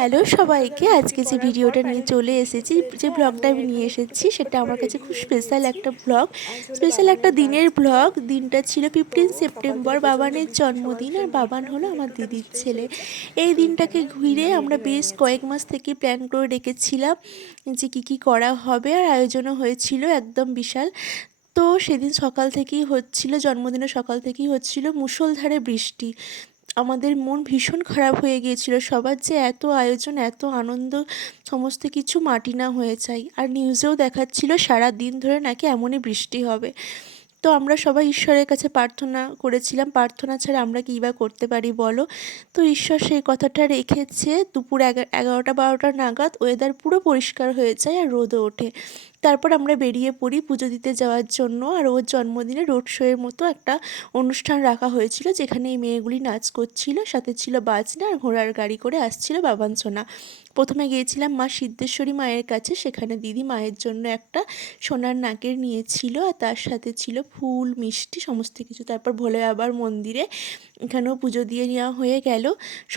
Hello সবাইকে, আজকে যে ভিডিওটা নিয়ে চলে এসেছি, যে ব্লগটা আমি নিয়ে এসেছি সেটা আমার কাছে খুব স্পেশাল একটা ব্লগ, স্পেশাল একটা দিনের ব্লগ। দিনটা ছিল 15 সেপ্টেম্বর, বাবানের জন্মদিন। আর বাবান হলো আমার দিদির ছেলে। এই দিনটাকে ঘিরে আমরা বেশ কয়েক মাস থেকে প্ল্যান করে রেখেছিলাম যে কী করা হবে, আর আয়োজনও হয়েছিল একদম বিশাল। তো সেদিন সকাল থেকেই হচ্ছিল, জন্মদিনের সকাল থেকেই হচ্ছিল মুষলধারে বৃষ্টি। আমাদের মন ভীষণ খারাপ হয়ে গিয়েছিল, সবার যে এত আয়োজন, এত আনন্দ, সমস্ত কিছু মাটি না হয়ে যায়। আর নিউজেও দেখাচ্ছিল সারা দিন ধরে নাকি এমনই বৃষ্টি হবে। তো আমরা সবাই ঈশ্বরের কাছে প্রার্থনা করেছিলাম, প্রার্থনা ছাড়া আমরা কী বা করতে পারি বলো। তো ঈশ্বর সেই কথাটা রেখেছে। দুপুর 11টা 12টা নাগাদ ওয়েদার পুরো পরিষ্কার হয়ে যায় আর রোদও ওঠে। তারপর আমরা বেরিয়ে পড়ি পুজো দিতে যাওয়ার জন্য। আর ওর জন্মদিনে রোড শোয়ের মতো একটা অনুষ্ঠান রাখা হয়েছিল, যেখানে এই মেয়েগুলি নাচ করছিল, সাথে ছিল বাজনা, আর ঘোড়ার গাড়ি করে আসছিল বাবান সোনা। প্রথমে গিয়েছিলাম মা সিদ্ধেশ্বরী মায়ের কাছে, সেখানে দিদি মায়ের জন্য একটা সোনার নাকের নিয়েছিল, আর তার সাথে ছিল ফুল মিষ্টি সমস্ত কিছু। তারপর ভোলে বাবার মন্দিরে এখানেও পুজো দিয়ে নেওয়া হয়ে গেল।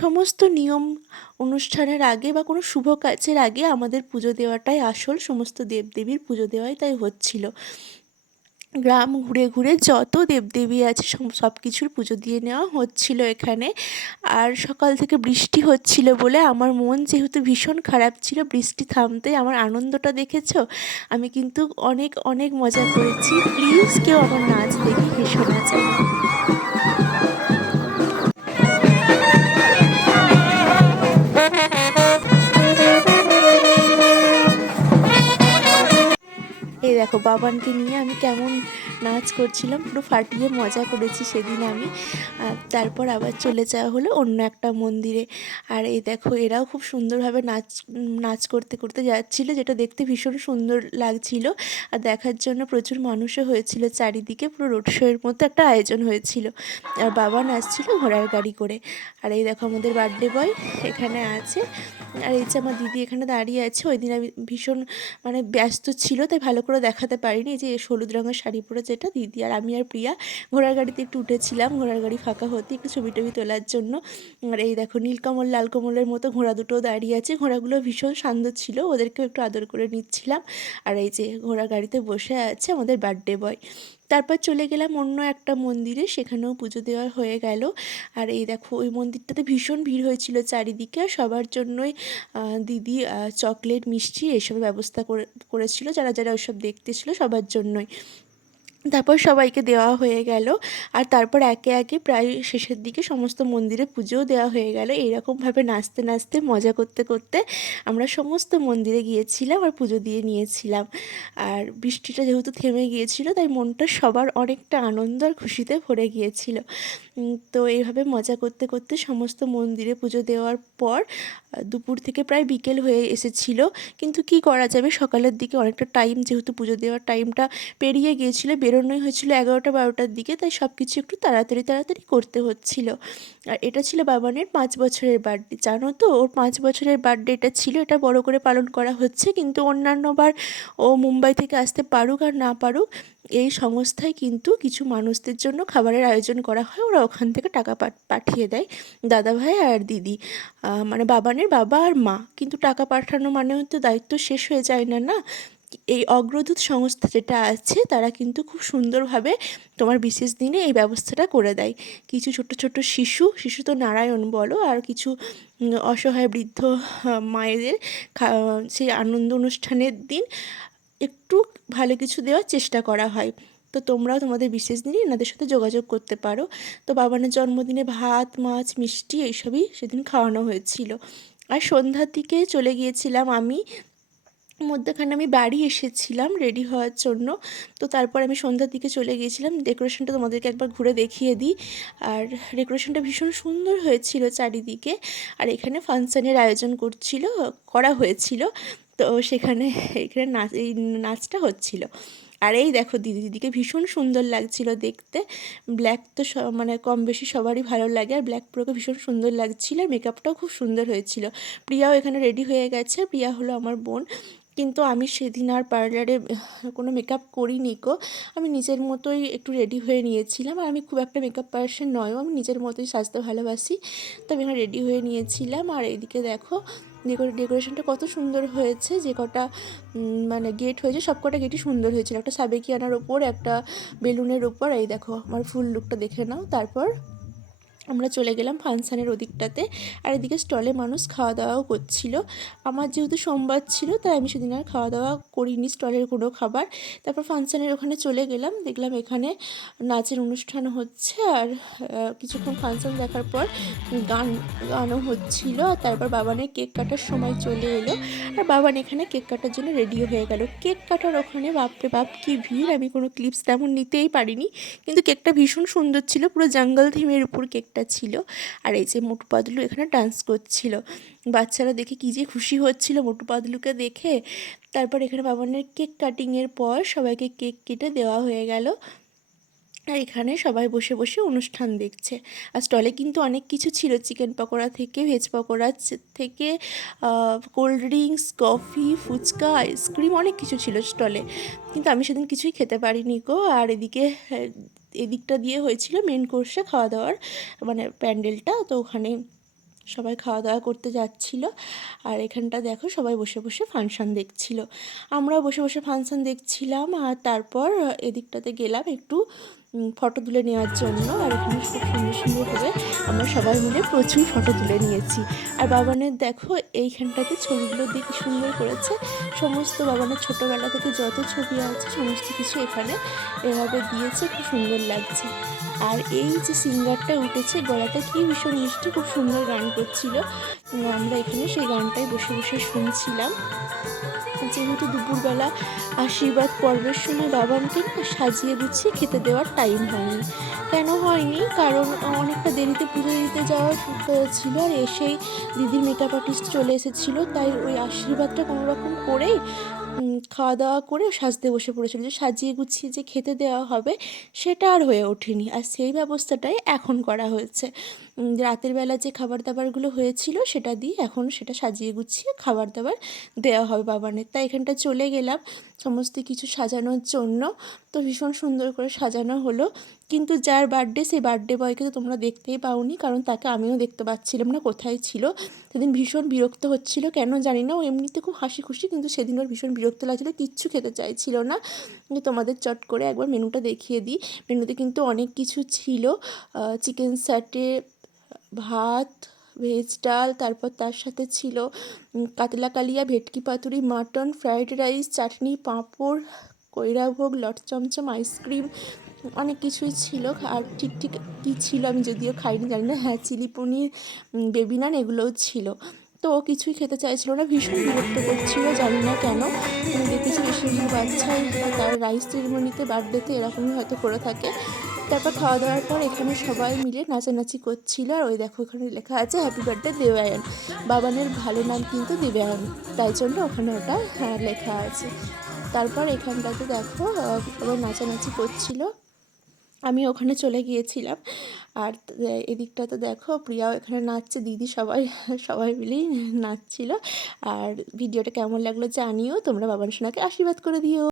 সমস্ত নিয়ম অনুষ্ঠানের আগে বা কোনো শুভ কাজের আগে আমাদের পুজো দেওয়াটাই আসল, সমস্ত দেবদেবীর পুজো দেওয়াই তাই হচ্ছিল। গ্রাম ঘুরে ঘুরে যত দেবদেবী আছে সব কিছুর পুজো দিয়ে নেওয়া হচ্ছিল এখানে। আর সকাল থেকে বৃষ্টি হচ্ছিল বলে আমার মন যেহেতু ভীষণ খারাপ ছিল, বৃষ্টি থামতেই আমার আনন্দটা দেখেছো। আমি কিন্তু অনেক অনেক মজা করেছি। প্লিজ কেউ আমার নাচ দেখে হেসো না যেন। এই দেখো বাবানকে নিয়ে আমি কেমন নাচ করছিলাম, পুরো ফাটিয়ে মজা করেছি সেদিন আমি। তারপর আবার চলে যাওয়া হলো অন্য একটা মন্দিরে। আর এই দেখো এরাও খুব সুন্দরভাবে নাচ করতে করতে যাচ্ছিলো, যেটা দেখতে ভীষণ সুন্দর লাগছিল। আর দেখার জন্য প্রচুর মানুষও হয়েছিল চারিদিকে, পুরো রোড শোয়ের মতো একটা আয়োজন হয়েছিল। আর বাবা নাচছিল ঘোড়ার গাড়ি করে। আর এই দেখো আমাদের বার্থডে বয় এখানে আছে। আর এই যে আমার দিদি এখানে দাঁড়িয়ে আছে। ওই দিন আমি ভীষণ ব্যস্ত ছিল, তাই ভালো করে দেখাতে পারিনি। যে হলুদ রঙের শাড়ি পরে যেটা দিদি আর আমি আর প্রিয়া ঘোড়ার গাড়িতে একটু উঠেছিলাম, ঘোড়ার গাড়ি ফাঁকা হতে একটু ছবি টবি তোলার জন্য। আর এই দেখো নীলকমল লালকমলের মতো ঘোড়া দুটো দাঁড়িয়ে আছে। ঘোড়াগুলো ভীষণ শান্ত ছিল, ওদেরকেও একটু আদর করে নিচ্ছিলাম। আর এই যে ঘোড়ার গাড়িতে বসে আছে আমাদের বার্থডে বয়। তারপর চলে গেলাম অন্য একটা মন্দিরে, সেখানেও পুজো দেওয়া হয়ে গেল। আর এই দেখো ওই মন্দিরটাতে ভীষণ ভিড় হয়েছিল চারিদিকে, আর সবার জন্যই দিদি চকলেট মিষ্টি এসবের ব্যবস্থা করেছিল, যারা যারা ওইসব দেখতে ছিল সবার জন্যই। তারপর সবাইকে দেওয়া হয়ে গেল। আর তারপর একে একে প্রায় শেষের দিকে সমস্ত মন্দিরে পুজোও দেওয়া হয়ে গেল। এইরকমভাবে নাচতে নাচতে মজা করতে করতে আমরা সমস্ত মন্দিরে গিয়েছিলাম আর পুজো দিয়ে নিয়েছিলাম। আর বৃষ্টিটা যেহেতু থেমে গিয়েছিল, তাই মনটা সবার অনেকটা আনন্দ আর খুশিতে ভরে গিয়েছিল। তো এইভাবে মজা করতে করতে সমস্ত মন্দিরে পুজো দেওয়ার পর দুপুর থেকে প্রায় বিকেল হয়ে এসেছিল। কিন্তু কি করা যাবে, সকালের দিকে অনেকটা টাইম, যেহেতু পুজো দেওয়ার টাইমটা পেরিয়ে গিয়েছিল, বেরোনোই হয়েছিল 11টা 12টার দিকে, তাই সব কিছু একটু তাড়াতাড়ি তাড়াতাড়ি করতে হচ্ছিল। আর এটা ছিল বাবানের 5 বছরের বার্থডে। জানো তো, ওর 5 বছরের বার্থডেটা ছিল, এটা বড় করে পালন করা হচ্ছে। কিন্তু অন্যান্যবার ও মুম্বাই থেকে আসতে পারুক আর না পারুক, এই সংস্থায় কিন্তু কিছু মানুষদের জন্য খাবারের আয়োজন করা হয়, ওরা ওখান থেকে টাকা পাঠিয়ে দেয় দাদাভাই আর দিদি, বাবানের বাবা আর মা। কিন্তু টাকা পাঠানো মানেও তো দায়িত্ব শেষ হয়ে যায় না, না। এই অগ্রদূত সংস্থা যেটা আছে, তারা কিন্তু খুব সুন্দরভাবে তোমার বিশেষ দিনে এই ব্যবস্থাটা করে দেয়। কিছু ছোট ছোট শিশু তো নারায়ণ বলো, আর কিছু অসহায় বৃদ্ধ মায়েদের সেই আনন্দ অনুষ্ঠানের দিন একটু ভালো কিছু দেওয়ার চেষ্টা করা হয়। তো তোমরাও তোমাদের বিশেষ দিনে এনাদের সাথে যোগাযোগ করতে পারো। তো বাবানের জন্মদিনে ভাত মাছ মিষ্টি এইসবই সেদিন খাওয়ানো হয়েছিল। আর সন্ধ্যার দিকে চলে গিয়েছিলাম আমি, মধ্যখানে আমি বাড়ি এসেছিলাম রেডি হওয়ার জন্য। তো তারপর আমি সন্ধ্যার দিকে চলে গিয়েছিলাম। ডেকোরেশনটা তোমাদেরকে একবার ঘুরে দেখিয়ে দিই। আর ডেকোরেশনটা ভীষণ সুন্দর হয়েছিল চারিদিকে। আর এখানে ফাংশানের আয়োজন করা হয়েছিল। তো এখানে এই নাচটা হচ্ছিল। আর এই দেখো দিদিকে ভীষণ সুন্দর লাগছিল দেখতে। ব্ল্যাক তো কম বেশি সবারই ভালো লাগে, আর ব্ল্যাক পুরোকে ভীষণ সুন্দর লাগছিল। আর মেকআপটাও খুব সুন্দর হয়েছিল। প্রিয়াও এখানে রেডি হয়ে গেছে। প্রিয়া হলো আমার বোন। কিন্তু আমি সেদিন আর পার্লারে কোনো মেকআপ করিনি গো। আমি নিজের মতোই একটু রেডি হয়ে নিয়েছিলাম। আর আমি খুব একটা মেকআপ পার্সন নয়ও, আমি নিজের মতোই সাজতে ভালোবাসি। তো আমি এখানে রেডি হয়ে নিয়েছিলাম। আর এইদিকে দেখো ডেকোরেশনটা কত সুন্দর হয়েছে। যে কটা মানে গেট হয়েছে সব কটা গেটই সুন্দর হয়েছিল। একটা সাবেকিয়ানার ওপর, একটা বেলুনের ওপর। এই দেখো আমার ফুল লুকটা দেখে নাও। তারপর আমরা চলে গেলাম ফাংশানের ওদিকটাতে। আর এদিকে স্টলে মানুষ খাওয়া দাওয়াও করছিল। আমার যেহেতু সোমবার ছিল তাই আমি সেদিন আর খাওয়া দাওয়া করিনি স্টলের কোনো খাবার। তারপর ফাংশানের ওখানে চলে গেলাম, দেখলাম এখানে নাচের অনুষ্ঠান হচ্ছে। আর কিছুক্ষণ ফাংশান দেখার পর গান গানও হচ্ছিল। আর তারপর বাবানের কেক কাটার সময় চলে এলো। আর বাবান এখানে কেক কাটার জন্য রেডিও হয়ে গেল। কেক কাটার ওখানে বাপরে বাপ কী ভিড়! আমি কোনো ক্লিপস তেমন নিতেই পারিনি, কিন্তু কেকটা ভীষণ সুন্দর ছিল, পুরো জঙ্গল থিমের উপর কেকটা ছিল। আর এই যে মোটু পাতলু এখানে ডান্স করছিল। বাচ্চারা দেখে কী যে খুশি হচ্ছিল মোটু পাতলুকে দেখে। তারপর এখানে বাবানের কেক কাটিংয়ের পর সবাইকে কেক কেটে দেওয়া হয়ে গেল। আর এখানে সবাই বসে বসে অনুষ্ঠান দেখছে। আর স্টলে কিন্তু অনেক কিছু ছিল, চিকেন পকোড়া থেকে ভেজ পকোড়া থেকে cold drinks, coffee, phuchka, ice cream, অনেক কিছু ছিল স্টলে। কিন্তু আমি সেদিন কিছুই খেতে পারিনি গো। আর এদিকে এদিকটা দিয়ে হয়েছিল মেন কোর্সে খাওয়া দাওয়ার মানে প্যান্ডেলটা, তো ওখানে সবাই খাওয়া দাওয়া করতে যাচ্ছিল। আর এখানটা দেখো সবাই বসে বসে ফাংশান দেখছিল, আমরাও বসে বসে ফাংশান দেখছিলাম। আর তারপর এদিকটাতে গেলাম একটু ফটো তুলে নেওয়ার জন্য। আর এখানে খুব সুন্দর সুন্দরভাবে আমরা সবাই মিলে প্রচুর ফটো তুলে নিয়েছি। আর বাবানের দেখো এইখানটাতে ছবিগুলো দিয়ে কি সুন্দর করেছে। সমস্ত বাবানের ছোটোবেলা থেকে যত ছবি আছে সমস্ত কিছু এখানে এভাবে দিয়েছে, খুব সুন্দর লাগছে। আর এই যে সিঙ্গারটা উঠেছে, গলাটা কি ভীষণ মিষ্টি, খুব সুন্দর গান করছিল। আমরা এখানে সেই গানটাই বসে বসে শুনছিলাম। যেহেতু দুপুরবেলা আশীর্বাদ পর্বের সময় বাবানকে না সাজিয়ে গুছিয়ে খেতে দেওয়ার টাইম হয়নি। কেন হয়নি? কারণ অনেকটা দেরিতে পুজো দিতে যাওয়া ছিল। আর এসেই দিদির মেকআপ আর্টিস্ট চলে এসেছিলো, তাই ওই আশীর্বাদটা কোনো রকম করেই খাওয়া দাওয়া করে সাজতে বসে পড়েছিল। যে সাজিয়ে গুছিয়ে যে খেতে দেওয়া হবে সেটা আর হয়ে ওঠেনি। আর সেই ব্যবস্থাটাই এখন করা হয়েছে। রাতের বেলা যে খাবার দাবারগুলো হয়েছিল সেটা দিয়ে এখন সেটা সাজিয়ে গুছিয়ে খাবার দাবার দেওয়া হবে বাবানের। তাই এখানটা চলে গেলাম সমস্ত কিছু সাজানোর জন্য। তো ভীষণ সুন্দর করে সাজানো হলো। কিন্তু যার বার্থডে সেই বার্থডে বয়কে তো তোমরা দেখতেই পাওনি, কারণ তাকে আমিও দেখতে পাচ্ছিলাম না কোথায় ছিল। সেদিন ভীষণ বিরক্ত হচ্ছিল, কেন জানি না। ও এমনিতে খুব হাসি খুশি, কিন্তু সেদিন ওর ভীষণ বিরক্ত লাগছিলো, কিচ্ছু খেতে চাইছিল না। কিন্তু তোমাদের চট করে একবার মেনুটা দেখিয়ে দিই। মেনুতে কিন্তু অনেক কিছু ছিল। চিকেন স্যাটে, ভাত, ভেজ ডাল, তারপর তার সাথে ছিল কাতলা কালিয়া, ভেটকি পাতুরি, মাটন, ফ্রাইড রাইস, চাটনি, পাঁপড়, কইরাভোগ, লট চমচম, আইসক্রিম, অনেক কিছুই ছিল। আর ঠিক ঠিক কী ছিল আমি যদিও খাইনি, জানি না। হ্যাঁ, চিলি পনির, বেবি নান, এগুলোও ছিল। তো ও কিছুই খেতে চাইছিল না, ভীষণ বিরক্ত করছিল, জানি না কেন। আমি দেখেছি বেশিরভাগ বাচ্চাই তার রাইস সেরিমনিতে বার্থডেতে এরকমই হয়তো করে থাকে। তারপর খাওয়া দাওয়ার পর এখানে সবাই মিলে নাচানাচি করছিল। আর ওই দেখো ওখানে লেখা আছে হ্যাপি বার্থডে দেবায়ন। বাবানের ভালো নাম কিন্তু দেবায়ন, তাই জন্য ওখানে ওটা লেখা আছে। তারপর এখানটাতে দেখো সবাই নাচানাচি করছিল, আমি ওখানে চলে গিয়েছিলাম। আর এদিকটাতে দেখো প্রিয়াও এখানে নাচছে, দিদি সবাই সবাই মিলেই নাচছিল। আর ভিডিওটা কেমন লাগলো জানিও, তোমরা বাবান সোনাকে আশীর্বাদ করে দিও।